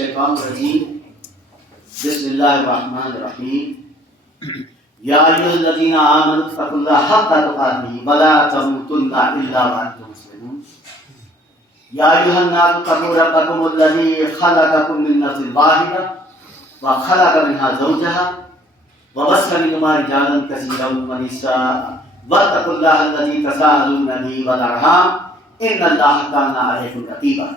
الشیطان الرجیم بسم اللہ الرحمن الرحیم یا ایھا الذین آمنوا اتقوا اللہ حق تقاتہ ولا تموتن الا وانتم مسلمون یا ایھا الناس اتقوا ربکم الذی خلقکم من نفس واحدہ وخلق منها زوجها وبث منهما رجالا كثيرا ونساء واتقوا الله الذي تساءلون به والارحام ان الله كان عليكم رقيبا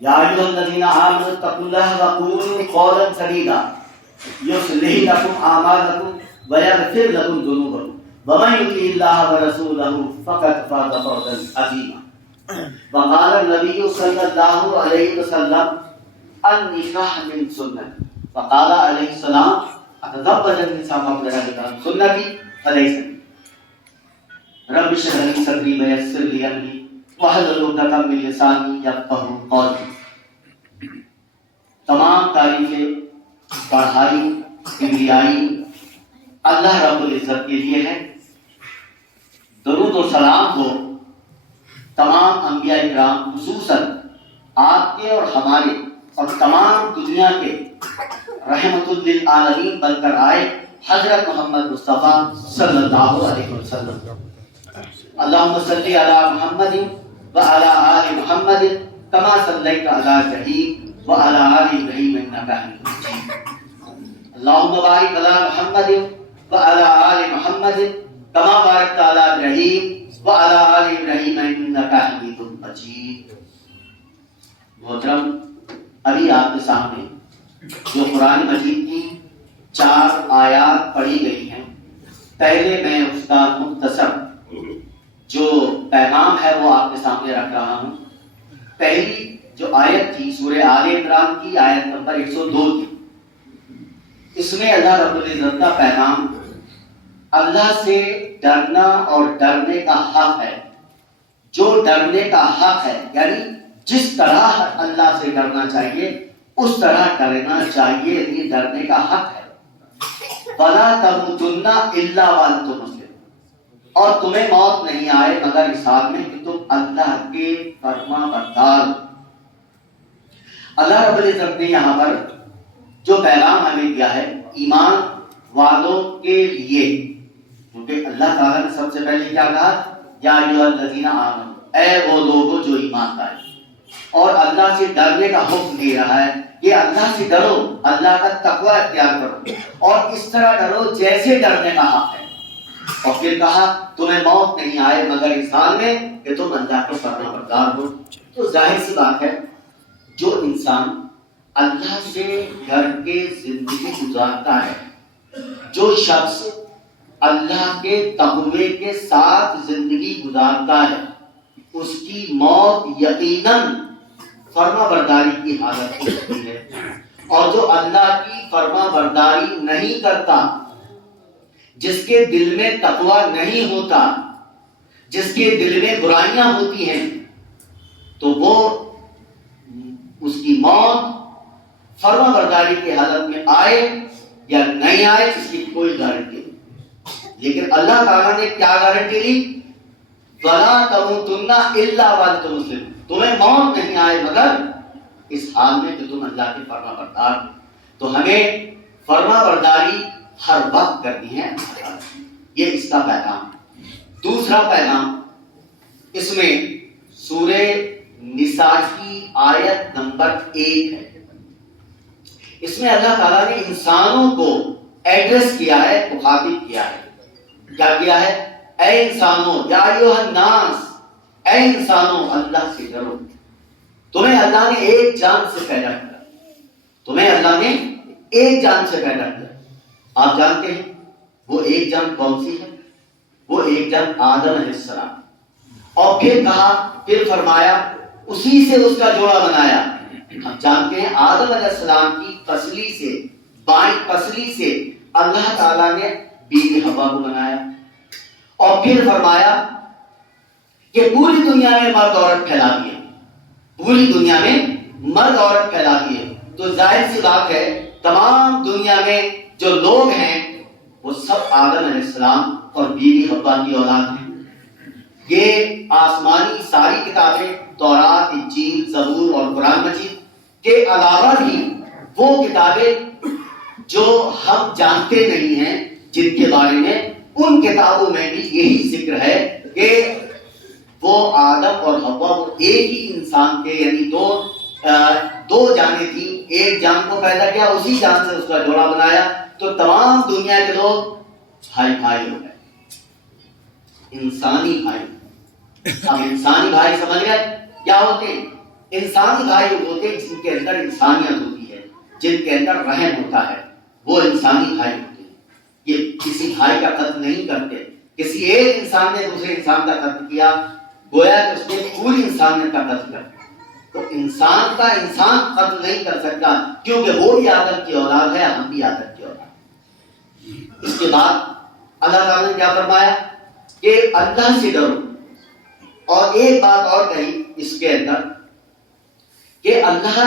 یا ایھا الذین آمنوا اتقوا اللہ وقولوا قولا سدیدا یصلح لکم اعمالکم ویغفر لکم ذنوبکم ومن یطع اللہ ورسولہ فقد فاز فوزا عظیما وقال النبی صلی اللہ علیہ وسلم النکاح من سنتی فقال علیہ السلام اتزوج النساء قبل سنتی فلیس رب اشرح لي صدري ويسر لي امري واحلل عقدۃ من لسانی یفقہوا قولی۔ تمام تعریفیں بڑھائی کبریائی اللہ رب العزت کے لیے ہے۔ درود و سلام ہو تمام انبیاء کرام خصوصاً آپ کے اور ہمارے اور تمام دنیا کے رحمت للعالمین بن کر آئے حضرت محمد مصطفیٰ صلی اللہ علیہ وسلم۔ اللہم صلی علی محمد وعلی آل محمد کما صلیت علی ابراہیم وعلی آل ابراہیم انک حمید مجید۔ اللہم بارک علی محمد وعلی آل محمد کما بارکت علی ابراہیم وعلی آل ابراہیم انک حمید مجید۔ محترم، ابھی آپ کے سامنے جو قرآن مجید کی 4 آیات پڑھی گئی ہیں، پہلے میں اس کا مختصر جو پیغام ہے وہ آپ کے سامنے رکھ رہا ہوں۔ پہلی جو آیت تھی سورہ آل عمران کی آیت نمبر 102 تھی، اس میں اللہ رب العزت کا پیغام اللہ سے ڈرنا اور ڈرنے کا حق ہے۔ جو ڈرنے کا حق ہے یعنی جس طرح اللہ سے ڈرنا چاہیے اس طرح ڈرنا چاہیے، یہ ڈرنے کا حق ہے۔ وَلَا تَمُوتُنَّ إِلَّا وَأَنْتُمْ مُسْلِمُونَ، اور تمہیں موت نہیں آئے مگر اس حال میں کہ تم اللہ کے فرما بردار۔ اللہ رب العزت نے یہاں پر جو پیغام ہمیں دیا ہے ایمان والوں کے لیے، کیونکہ اللہ تعالیٰ نے سب سے پہلے کیا کہا؟ یا ایھا الذین آمنوا، اے وہ لوگوں جو ایمان لائے، اور اللہ سے ڈرنے کا حکم دے رہا ہے کہ اللہ سے ڈرو، اللہ کا تقوی اختیار کرو اور اس طرح ڈرو جیسے ڈرنے کا حق ہے۔ اور پھر کہا تمہیں موت نہیں آئے مگر اس حال میں کہ تم اللہ کے فرما بردار ہو۔ تو ظاہر سی بات ہے جو انسان اللہ سے ڈر کے زندگی گزارتا ہے، جو شخص اللہ کے تقوی کے ساتھ زندگی گزارتا ہے، اس کی موت یقیناً فرما برداری کی حالت ہوتی ہے۔ اور جو اللہ کی فرما برداری نہیں کرتا، جس کے دل میں تقوی نہیں ہوتا، جس کے دل میں برائیاں ہوتی ہیں، تو وہ اس کی موت فرما برداری کی حالت میں آئے یا نہیں آئے اس کی کوئی گارنٹی نہیں۔ لیکن اللہ تعالیٰ نے کیا گارنٹی لی؟ وَلَا تَمُوتُنَّ إِلَّا وَأَنْتُمْ مُسْلِمُونَ، تمہیں موت نہیں آئے مگر اس حال میں کہ تم اللہ کے فرما بردار ہو۔ تو ہمیں فرما برداری ہر وقت کرنی ہے، یہ اس کا پیغام۔ دوسرا پیغام اس میں سورہ نساء کی آیت نمبر 1 ہے۔ اس میں اللہ تعالیٰ نے انسانوں کو ایڈریس کیا ہے، مخاطب کیا ہے۔ کیا کیا ہے؟ اے انسانوں، یا ایھا الناس، اے انسانوں اللہ سے ڈرو۔ تمہیں اللہ نے ایک جان سے پیدا کیا، تمہیں اللہ نے ایک جان سے پیدا کیا۔ آپ جانتے ہیں وہ ایک جان کون سی ہے؟ وہ ایک جان آدم علیہ السلام۔ اور پھر کہا، پھر فرمایا اسی سے اس کا جوڑا بنایا۔ ہم جانتے ہیں آدم علیہ السلام کی پسلی سے، بائیں پسلی سے اللہ تعالیٰ نے بیوی حوا کو بنایا۔ اور پھر فرمایا کہ پوری دنیا میں مرد عورت پھیلا دیے، پوری دنیا میں مرد عورت پھیلا دیے۔ تو ظاہر سی بات ہے تمام دنیا میں جو لوگ ہیں وہ سب آدم علیہ السلام اور بیوی حوا کی اولاد ہیں۔ یہ آسمانی ساری کتابیں تورات، انجیل، زبور اور قرآن مجید کے علاوہ بھی وہ کتابیں جو ہم جانتے نہیں ہیں جن کے بارے میں، ان کتابوں میں بھی یہی ذکر ہے کہ وہ آدم اور حوا وہ ایک ہی انسان کے، یعنی دو جانیں تھیں، ایک جان کو پیدا کیا، اسی جان سے اس کا جوڑا بنایا، تو تمام دنیا کے لوگ بھائی بھائی ہو گئے، انسانی بھائی۔ اب انسانی بھائی سمجھ گئے کیا ہوتے ہیں؟ انسانی بھائی ہوتے ہیں جن کے اندر انسانیت ہوتی ہے، جن کے اندر رحم ہوتا ہے، وہ انسانی بھائی ہوتے ہیں۔ یہ کسی بھائی کا قتل نہیں کرتے، کسی ایک انسان نے دوسرے انسان کا قتل کیا گویا کہ اس نے پوری انسانیت کا قتل کر دیا۔ تو انسان کا انسان قتل نہیں کر سکتا، کیونکہ وہ بھی آدم کی اولاد ہے، ہم بھی آدم کی اولاد۔ اس کے بعد اللہ تعالیٰ نے کیا فرمایا کہ اللہ سے ڈرو، اور ایک بات اور کہی اس کے اندر کہ اللہ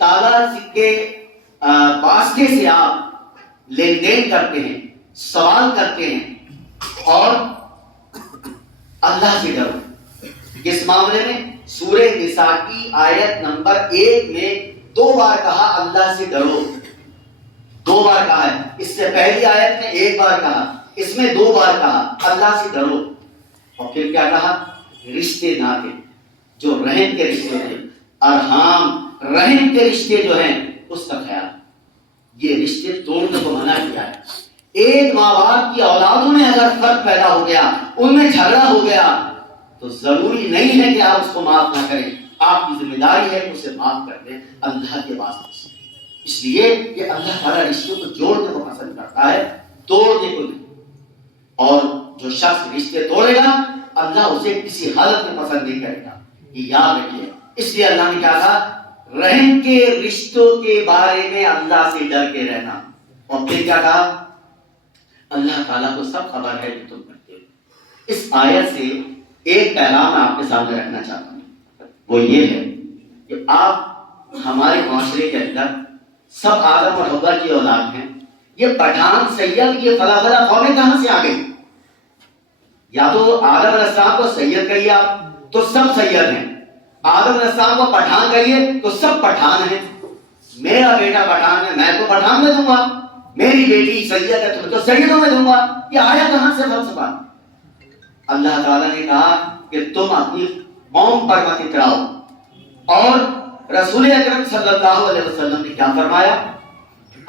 تعالیٰ کے واسطے سے آپ لین دین کرتے ہیں، سوال کرتے ہیں، اور اللہ سے ڈرو۔ کس معاملے میں؟ سورہ نساء کی آیت نمبر 1 میں 2 بار کہا اللہ سے ڈرو، 2 بار کہا ہے۔ اس سے پہلی آیت میں 1 بار کہا، اس میں 2 بار کہا اللہ سے ڈرو۔ اور پھر کیا کہا؟ رشتے ناطے جو رحم کے رشتے ہیں، ارحام رحم کے رشتے جو ہیں اس کا خیال، یہ رشتے توڑنے کو منع کیا ہے۔ ایک ماں باپ کی اولادوں میں اگر فرق پیدا ہو گیا، ان میں جھگڑا ہو گیا، تو ضروری نہیں ہے کہ آپ اس کو معاف نہ کریں، آپ کی ذمہ داری ہے کہ اسے معاف کر دیں اللہ کے واسطے سے۔ اس لیے کہ اللہ تعالیٰ رشتوں کو جوڑنے کو پسند کرتا ہے، توڑنے کو نہیں۔ اور جو شخص رشتے توڑے گا اللہ اسے کسی حالت میں پسند نہیں کرے گا، یہ یاد رکھیے۔ اس لیے اللہ نے کہا تھا رحم کے رشتوں کے بارے میں اللہ سے ڈر کے رہنا، اور پھر کیا کہا؟ اللہ تعالیٰ کو سب خبر ہے جو تم کرتے ہو۔ اس آیت سے ایک پیغام میں آپ کے سامنے رکھنا چاہتا ہوں، وہ یہ ہے کہ آپ ہمارے معاشرے کے اندر سب آدم اور حوا کی اولاد ہیں، یہ پٹھان سید یہ فلاں فلاں قومیں کہاں سے آ گئی؟ یا تو آدم علیہ السلام کو سید کہیے آپ تو سب سید ہیں، آدم علیہ السلام کو پٹھان کہیے تو سب پٹھان ہیں۔ میرا بیٹا پٹھان ہے، میں تو پٹھان میں دوں گا، میری بیٹی سید ہے تو سیدوں میں دوں گا، یہ آیا کہاں سے فلسفہ؟ اللہ تعالیٰ نے کہا کہ تم اپنی قوم پر مت اتراؤ، اور رسول اکرم صلی اللہ علیہ وسلم نے کیا فرمایا؟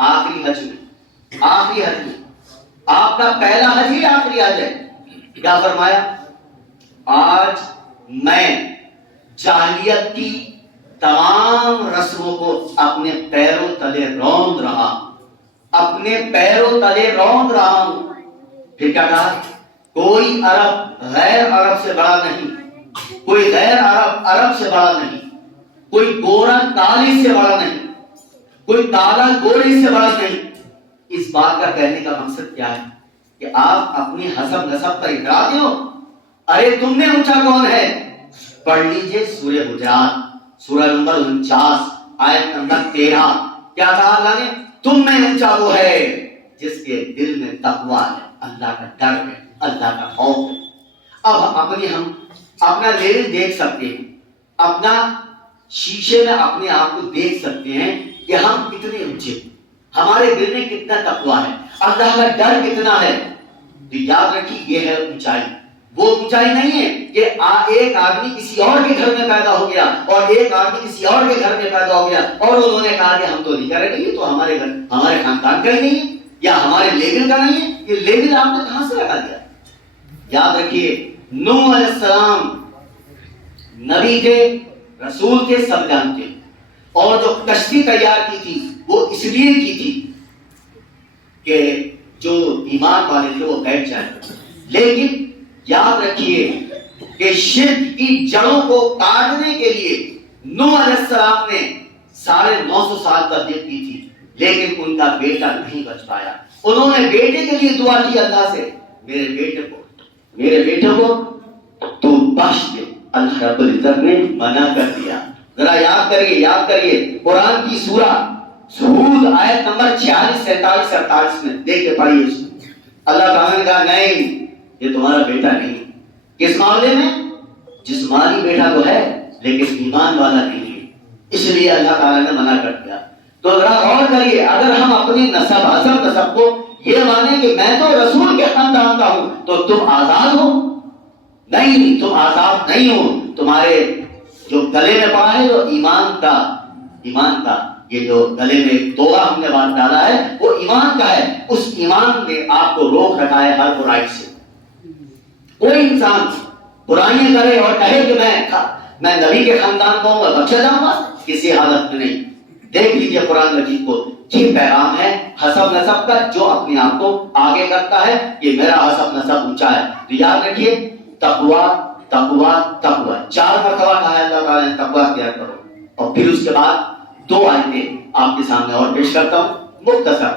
آخری حج میں آپ کا پہلا حج ہی آخری حج ہے، کیا فرمایا؟ آج میں جاہلیت کی تمام رسموں کو اپنے پیروں تلے روند رہا ہوں۔ پھر کیا کہا؟ کوئی عرب غیر عرب سے بڑا نہیں، کوئی غیر عرب عرب سے بڑا نہیں، کوئی گورا کالے سے بڑا نہیں، کوئی کالا گورے سے بڑا نہیں۔ اس بات کا کہنے کا مقصد کیا ہے کہ آپ اپنی حسب نسب پر اتراتے ہو؟ ارے تم نے اونچا کون ہے؟ پڑھ لیجئے سورہ حجرات سورہ نمبر 49 آیت نمبر 13، کیا کہا اللہ نے؟ تم میں اونچا وہ ہے جس کے دل میں تقویٰ ہے، اللہ کا ڈر ہے، اللہ کا خوف ہے۔ اب ہم اپنا لیول دیکھ سکتے ہیں، اپنا شیشے میں اپنے آپ کو دیکھ سکتے ہیں کہ ہم کتنے اونچے ہیں، ہمارے دل میں کتنا تقویٰ ہے، اللہ کا ڈر کتنا ہے۔ تو یاد رکھیے یہ ہے اونچائی۔ وہ اونچائی نہیں ہے کہ ایک آدمی کسی اور کے گھر میں پیدا ہو گیا اور ایک آدمی کسی اور کے گھر میں پیدا ہو گیا اور انہوں نے کہا کہ ہم تو نہیں کریں گے، یہ تو ہمارے گھر ہمارے خاندان کا ہی نہیں ہے یا ہمارے لیول کا نہیں ہے۔ یہ لیول آپ نے کہاں سے لگا دیا؟ یاد رکھیے نوح علیہ السلام نبی تھے، رسول تھے، سب جانتے ہیں، اور جو کشتی تیار کی تھی وہ اس لیے کی تھی کہ جو ایمان والے تھے وہ بیٹھ جائیں۔ لیکن یاد رکھیے کہ شرک کی جڑوں کو کاٹنے کے لیے نوح علیہ السلام نے 950 سال تبلیغ کی تھی، لیکن ان کا بیٹا نہیں بچ پایا۔ انہوں نے بیٹے کے لیے دعا کی اللہ سے، میرے بیٹے کو تو بخش دے۔ اللہ رب العزت نے منع کر دیا۔ ذرا یاد کریے قرآن کی سورہ ہود آیت نمبر 46 47 48 میں دیکھ کے پڑھیے۔ اللہ تعالیٰ نے کہا نہیں، یہ تمہارا بیٹا نہیں، کس معاملے میں؟ جسمانی بیٹا تو ہے لیکن ایمان والا نہیں ہے، اس لیے اللہ تعالیٰ نے منع کر دیا۔ تو ذرا غور کریے، اگر ہم اپنی نسب حسب نسب کو یہ مانیں کہ میں تو رسول کے خاندان کا ہوں تو تم آزاد ہو، نہیں، تم آزاد نہیں ہو۔ تمہارے جو گلے میں پڑا ہے وہ ایمان کا یہ جو گلے میں توغہ ہم نے بات ڈالا ہے وہ ایمان کا ہے، اس ایمان نے آپ کو روک رکھا ہے ہر برائی سے۔ کوئی انسان برائیاں کرے اور کہے کہ میں نبی کے خاندان کو ہوں، بخشا جاؤں گا، کسی حالت میں نہیں۔ دیکھ لیجیے قرآن مجید کو، یہ پیغام ہے حسب نسب کا، جو اپنے آپ کو آگے کرتا ہے کہ میرا حسب نسب اونچا ہے۔ تو یاد رکھیے، تقویٰ تقویٰ تقویٰ، 4 مرتبہ کہا ہے اللہ تعالیٰ نے تقویٰ اختیار کرو، اور پھر اس کے بعد 2 آیتیں آپ کے سامنے اور پیش کرتا ہوں مختصر۔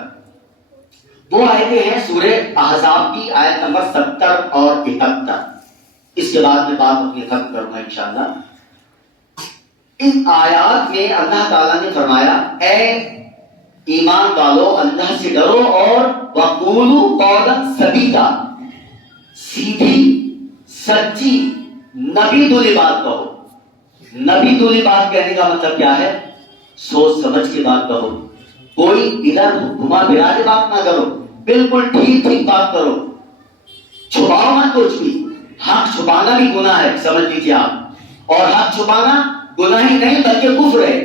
2 آیتیں ہیں سورہ احزاب کی، آیت نمبر 70 اور 71۔ اس کے بعد میں بات اپنی ختم کروں گا انشاءاللہ۔ اس آیات میں اللہ تعالیٰ نے فرمایا، اے ایمان والو اللہ سے ڈرو اور وقولوا قولا سدیدا، سیدھی سچی نبی دولی بات کہو۔ نبی دولی بات کہنے کا مطلب کیا ہے؟ سوچ سمجھ کے بات کہو، کوئی ادھر گھما پھرا کے بات نہ کرو، بالکل ٹھیک بات کرو، چھپاؤ مت کچھ بھی۔ حق چھپانا بھی گناہ ہے، سمجھ لیجیے آپ، اور حق چھپانا گناہ ہی نہیں بلکہ کفر ہے۔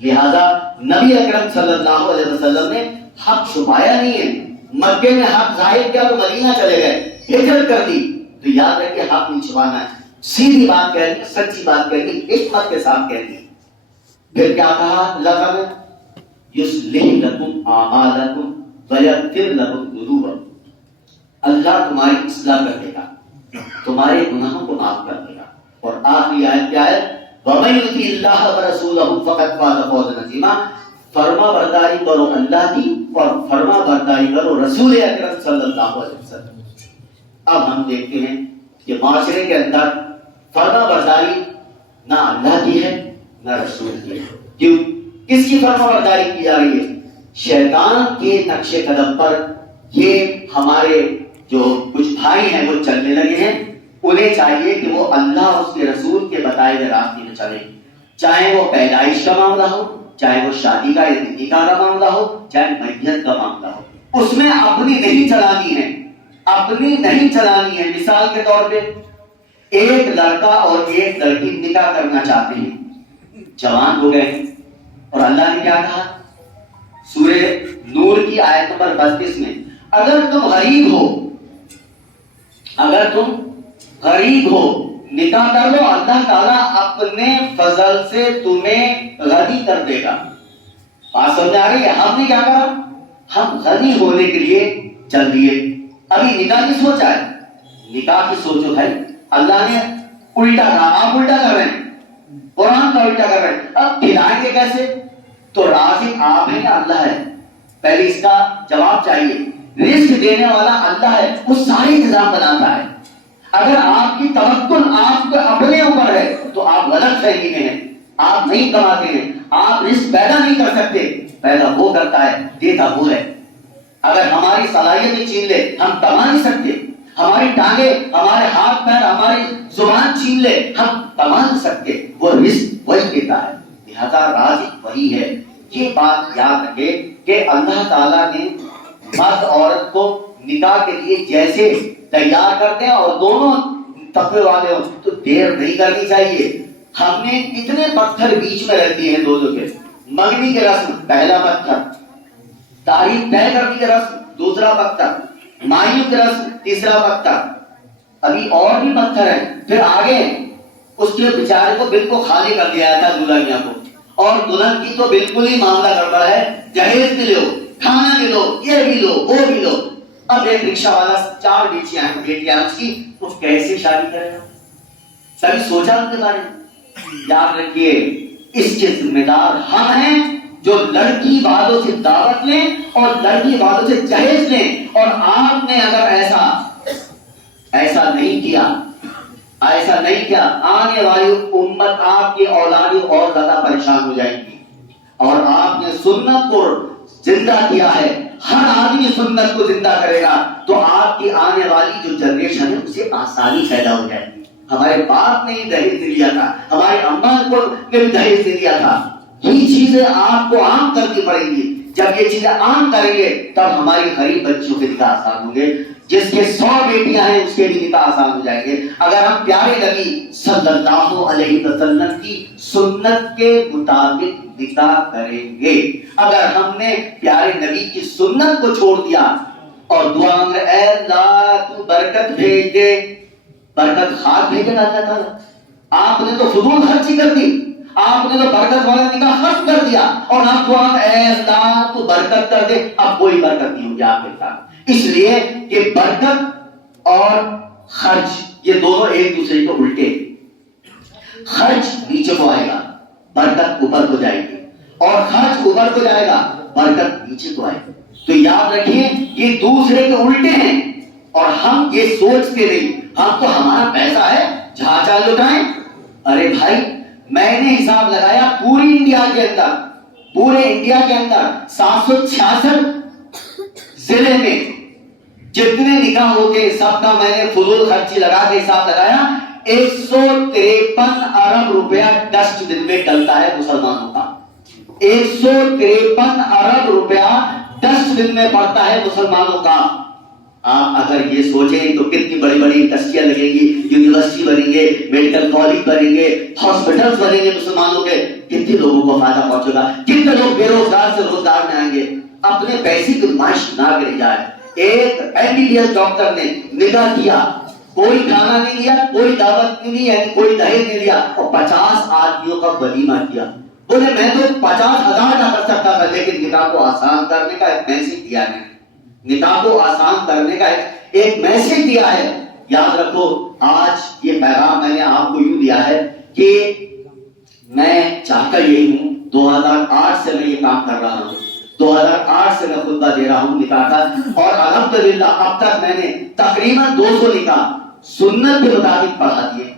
لہذا نبی اکرم صلی اللہ علیہ وسلم نے حق چھپایا نہیں ہے۔ مکے میں حق ظاہر کیا تو مدینہ چلے گئے، ہجرت کر دی، تو یاد رکھیے حق نہیں چھپانا ہے، سیدھی بات کہنی، سچی بات کہنی، حکمت کے ساتھ کہنی۔ پھر کیا کہا اللہ تعالیٰ نے؟ یصلح لکم اعمالکم ویغفر لکم ذنوبکم، اللہ تمہاری اصلاح کر دے گا، تمہارے گناہوں کو معاف کر دے گا۔ اور آخری آیت کیا ہے؟ وَمَن يُطِعِ اللَّهَ وَرَسُولَهُ فَقَدْ فَازَ فَوْزًا عَظِيمًا، فرما برداری کرو اللہ کی اور فرما برداری کرو رسول اکرم صلی اللہ علیہ وسلم۔ اب ہم دیکھتے ہیں کہ معاشرے کے اندر فرما برداری نہ اللہ کی ہے نہ رسول کی ہے۔ کیوں؟ کس کی فرما برداری کی جا رہی ہے؟ شیطان کے نقش قدم پر یہ ہمارے جو کچھ بھائی ہیں وہ چلنے لگے ہیں۔ انہیں چاہیے کہ وہ اللہ اور اس کے رسول کے بتائے ہوئے راستے میں چلیں، چاہے وہ پیدائش کا معاملہ ہو، چاہے وہ شادی کا یا نکاح کا معاملہ ہو، چاہے میت کا معاملہ ہو، اس میں اپنی نہیں چلانی ہے، اپنی نہیں چلانی ہے۔ مثال کے طور پہ ایک لڑکا اور ایک لڑکی نکاح کرنا چاہتے ہیں، جوان ہو گئے، اور اللہ نے کیا کہا سورہ نور کی آیت نمبر 32 میں، اگر تم غریب ہو نکاح کر لو، اللہ تعالیٰ اپنے فضل سے تمہیں غنی کر دے گا۔ بات سمجھ آ رہی ہے؟ ہم نے کیا کرا؟ ہم غنی ہونے کے لیے چل دیے۔ ابھی نکاح کی سوچ ہے، نکاح کی سوچو بھائی، اللہ نے الٹا کہا، آپ الٹا کر رہے ہیں، قرآن کا الٹا کر رہے ہیں۔ اب کھلائیں گے کیسے؟ تو رازق آپ ہیں یا اللہ ہے؟ پہلے اس کا جواب چاہیے۔ رزق دینے والا اللہ ہے، وہ سارے انتظام بناتا ہے۔ اگر آپ کی توکل آپ کے اپنے اوپر ہے تو آپ غلط فہمی میں ہیں، آپ نہیں کماتے ہیں، آپ رزق پیدا نہیں کر سکتے، پیدا وہ کرتا ہے، دیتا وہ ہے۔ اگر ہماری صلاحیت چھین لے ہم کما نہیں سکتے، ہماری ٹانگیں، ہمارے ہاتھ پیر، ہماری زبان چھین لے ہم کما نہیں سکتے، وہ رزق وہی دیتا ہے، لہذا رازق وہی ہے۔ یہ بات یاد رکھے کہ اللہ تعالیٰ نے مرد عورت کو نکاح کے لیے جیسے تیار کرتے ہیں اور دونوں تقوی والے ہوں تو دیر نہیں کرنی چاہیے۔ ہم نے کتنے پتھر بیچ میں رکھ دیے ہیں دونوں کے، منگنی کی رسم پہلا پتھر، تاریخ طے کرنے کی رسم دوسرا پتھر، مائیوں کی رسم تیسرا پتھر، ابھی اور بھی پتھر ہیں، پھر آگے اس کے بیچارے کو بالکل خالی کر دیا تھا دلہن میاں کو، اور دلہن کی تو بالکل ہی معاملہ گڑبڑ ہے، جہیز بھی لو، کھانا بھی لو، یہ بھی لو، وہ بھی لو۔ اب ایک رکشہ والا 4 بیٹیاں اس کی، تو کیسے شادی کرے گا؟ کبھی سوچا ان کے بارے میں؟ یاد رکھیے اس کے ذمہ دار ہم ہیں جو لڑکی والوں سے دعوت لیں اور لڑکی والوں سے جہیز لیں، اور آپ نے اگر ایسا نہیں کیا آنے والی امت آپ کی اولادیں اور زیادہ پریشان ہو جائیں گی۔ اور آپ نے سنت کو زندہ کیا ہے، ہر آدمی سنت کو زندہ کرے گا تو آپ کی آنے والی جو جنریشن ہے اسے آسانی پیدا ہو جائے گی. ہمارے باپ نے ہی دہیج نہیں لیا تھا, ہمارے اما کو نے بھی دہیج نہیں لیا تھا. یہ چیزیں آپ کو عام کرنی پڑیں گی. جب یہ چیزیں عام کریں گے تب ہماری غریب بچیوں کے نکاح آسان ہوں گے. جس کے 100 بیٹیاں ہیں اس کے بھی نکاح آسان ہو جائیں گے اگر ہم پیارے نبی صلی اللہ علیہ وسلم کی سنت کے مطابق نکاح کریں گے. اگر ہم نے پیارے نبی کی سنت کو چھوڑ دیا اور دعا میں اے اللہ تو برکت بھیج دے, برکت خاک بھیجے گا اللہ تعالیٰ. آپ نے تو فضول خرچی کر دی, آپ نے تو برکت والا نکاح خرچ کر دیا اور آپ دعا میں اے اللہ تو برکت کر دے, اب کوئی برکت نہیں ہوگی آپ کے ساتھ. اس لیے کہ برکت اور خرچ یہ دونوں ایک دوسرے کے الٹے. خرچ نیچے کو آئے گا, برکت اوپر کو جائے گی, اور خرچ اوپر کو جائے گا, برکت نیچے کو آئے گی. تو یاد رکھیے یہ دوسرے کے الٹے ہیں اور ہم یہ سوچتے نہیں. ہم تو ہمارا پیسہ ہے جہاں چاہے لٹائیں. ارے بھائی میں نے حساب لگایا پوری انڈیا کے اندر, پورے انڈیا کے اندر 766 ضلع میں جتنے نکاح ہوتے سب کا میں نے فضول خرچی لگا کے حساب لگایا. 153 ارب روپیہ ڈسٹ بن میں ڈلتا ہے مسلمانوں کا. 153 ارب روپیہ ڈسٹ بن میں پڑتا ہے مسلمانوں کا. آپ اگر یہ سوچیں تو کتنی بڑی بڑی انڈسٹریاں لگیں گی, یونیورسٹی بنیں گے, میڈیکل کالج بنیں گے, ہاسپٹل بنیں گے مسلمانوں کے, کتنے لوگوں کو فائدہ پہنچے گا, کتنے لوگ بے روزگار سے روزگار میں آئیں گے. اپنے پیسے کی نمائش نہ کری جائے. ایک MBBS ڈاکٹر نے نکاح کیا, کوئی کھانا نہیں لیا, کوئی دعوت نہیں لی, کوئی دہیج نہیں لیا, اور 50 آدمیوں کا ولیمہ کیا. بولے میں تو 50,000 کا کر سکتا تھا, لیکن نکاح کو آسان کرنے کا ایک میسج دیا ہے. نکاح کو آسان کرنے کا ایک میسج دیا ہے. یاد رکھو آج یہ پیغام میں نے آپ کو یوں دیا ہے کہ میں چاہتا یہی ہوں, 2008 سے میں یہ کام کر رہا ہوں, 2008 سے میں خطبہ دے رہا ہوں نکاح کا, اور الحمدللہ اب تک میں نے تقریباً 200 نکاح سنت کے مطابق پڑھا دیے.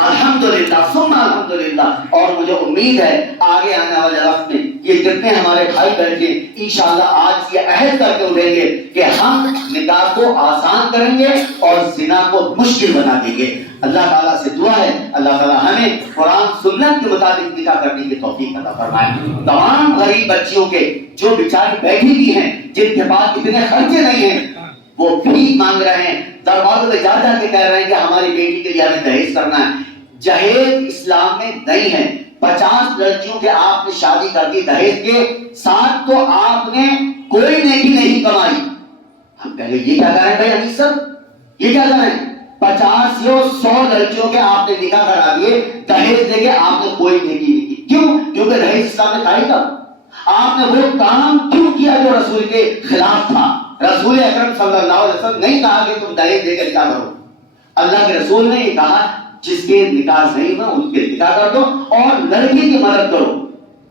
الحمدللہ ثم الحمدللہ. اور مجھے امید ہے آگے آنے والے وقت میں یہ جتنے ہمارے بھائی بیٹھے انشاءاللہ آج یہ عہد کر کے اٹھیں گے کہ ہم نکاح کو آسان کریں گے اور زنا کو مشکل بنا دیں گے. اللہ تعالیٰ سے دعا ہے اللہ تعالیٰ ہمیں قرآن سنت کے مطابق نکاح کرنے کی توفیق عطا فرمائے. تمام غریب بچیوں کے جو بیچاری بیٹھی ہوئی ہیں, جن کے پاس اتنے خرچے نہیں ہیں, وہ بھیک مانگ رہے ہیں, دروازوں پہ جا جا کے کہہ رہے ہیں کہ ہماری بیٹی کے لیے ہمیں دہیج کرنا ہے. جہیز اسلام میں نہیں ہے. 50 لڑکیوں کے آپ نے شادی کر دی دہیج کے ساتھ, تو آپ نے کوئی نیکی نہیں کمائی. ہم کہیں گے یہ کیا کر رہے ہیں بھائی حنیف صاحب, یہ کیا کر رہے ہیں؟ 50 یا 100 لڑکیوں کے آپ نے نکاح کرا دیے دہیج دے کے, آپ نے کوئی نیکی نہیں کی. کیوں؟ کیونکہ دہیج اسلام میں تھا. آپ نے وہ کام کیوں کیا جو رسول کے خلاف تھا؟ رسول اکرم صلی اللہ علیہ وسلم نہیں کہا کہ تم دہیج دے کے نکاح کرو. اللہ کے رسول نے یہ کہا جس کے نکاح نہیں ہوا ان کے نکاح کر دو, اور لڑکی کی مدد کرو,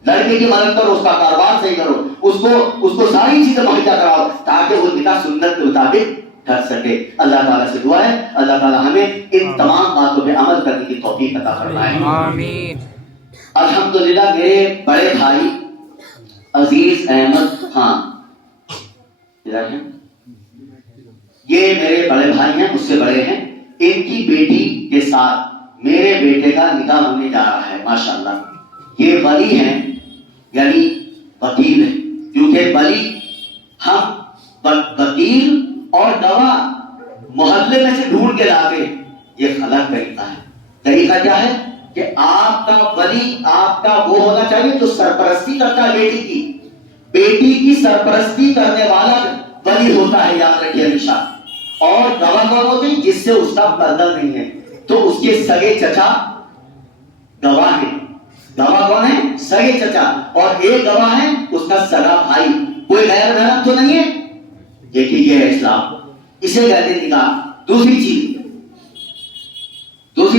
لڑکے کی مدد کرو, اس کا کاروبار صحیح کرو, اس کو ساری چیزیں مہیا کراؤ تاکہ وہ نکاح سنت کے مطابق کر سکے. اللہ تعالیٰ سے دعا ہے اللہ تعالیٰ ہمیں ان تمام باتوں پہ عمل کرنے کی توفیق عطا فرمائے. آمین. الحمدللہ میرے بڑے بھائی عزیز احمد خان, یہ میرے بڑے بھائی ہیں, مجھ سے بڑے ہیں, ان کی بیٹی کے ساتھ میرے بیٹے کا نکاح ہونے جا رہا ہے. ماشاءاللہ یہ ولی ہیں, یعنی وکیل ہیں, کیونکہ ولی ہم وکیل اور گواہ محلے میں سے ڈھونڈ کے لاتے, یہ غلط طریقہ ہے. طریقہ کیا ہے کہ آپ کا ولی آپ کا وہ ہونا چاہیے جو سرپرستی کرتا ہے بیٹی کی. بیٹی کی سرپرستی کرنے والا ولی ہوتا ہے, یاد رکھیے ہمیشہ. اور گواہ کون ہوتے ہیں؟ جس سے اس کا پردہ نہیں ہے, تو اس کے سگے چچا گواہ ہیں. گواہ کون ہے؟ سگے چچا. اور ایک گواہ ہے اس کا سگا بھائی, کوئی غیر محرم تو نہیں ہے. یہ ہے اسلام, اسے کہتے ہیں نکاح. دوسری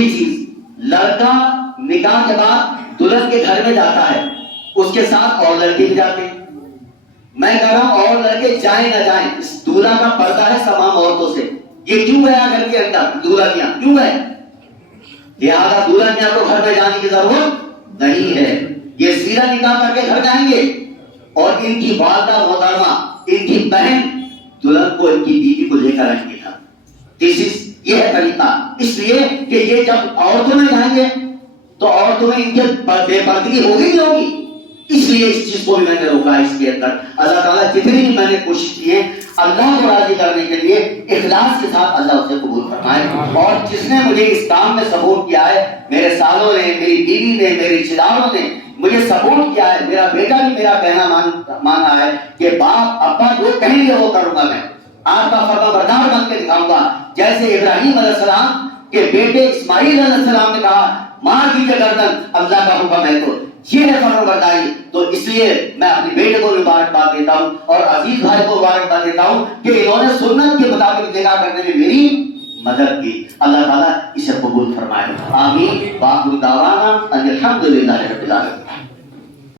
چیز لڑکا نکاح کے بعد دلہن کے گھر میں جاتا ہے, اس کے ساتھ اور لڑکے بھی جاتے ہیں. میں کہہ رہا ہوں اور لڑکے جائیں نہ جائیں, اس دولہا کا پردہ ہے تمام عورتوں سے. یہ کیوں گیا گھر کے اندر دولہا میاں کیوں گئے؟ لہٰذا دولہا میاں کو گھر میں جانے کی ضرورت نہیں ہے. یہ سیدھا نکاح کر کے گھر جائیں گے, اور ان کی والدہ محترمہ ان کی بہن دلہن کو ان کی بیوی کو لے کر آئیں گے گھر. یہ ہے طریقہ. اس لیے کہ یہ جب عورتوں میں جائیں گے تو عورتوں میں ان کے بے پردگی ہوگی نہیں ہوگی. اس لیے اس چیز کو بھی میں نے روکا ہے. اس کے اندر اللہ تعالیٰ جتنی بھی میں نے کوشش کی ہے اللہ کو راضی کرنے کے لیے اخلاص کے ساتھ اللہ اسے قبول فرمائے. اور جس نے مجھے اس کام میں سپورٹ کیا ہے، میرے سالوں نے، میری بیوی نے، میرے رشتے داروں نے مجھے سپورٹ کیا ہے. میرا بیٹا بھی میرا کہنا مانا ہے کہ باپ ابا جو کہیں گے وہ کروں گا، میں آپ کا فرما بردار بن کے دکھاؤں گا. جیسے ابراہیم علیہ السلام کے بیٹے اسماعیل علیہ السلام نے کہا مار دیجیے گردن، اللہ کا حکم ہے. تو یہ ہے فرما برداری. تو اس لیے میں اپنے بیٹے کو مبارکباد دیتا ہوں اور عزیز بھائی کو مبارکباد دیتا ہوں کہ انہوں نے سنت کے مطابق نکاح کرنے میں میری مدد کی. اللہ تعالیٰ اسے قبول فرمائے. آمین. وآخر دعوانا ان الحمد للہ رب العالمین.